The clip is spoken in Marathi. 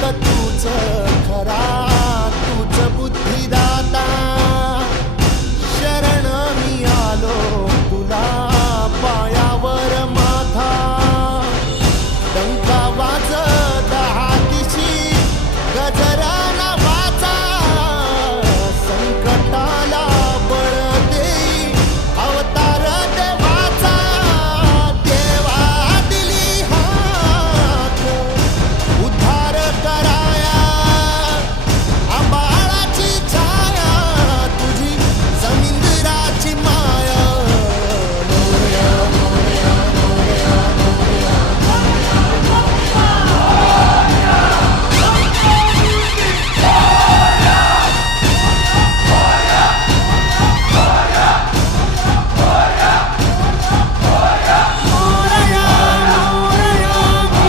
फक्त तूच खरा, तूच बुद्धिदाता. शरण मी आलो तुला पायावर माझा, डंका वाजविला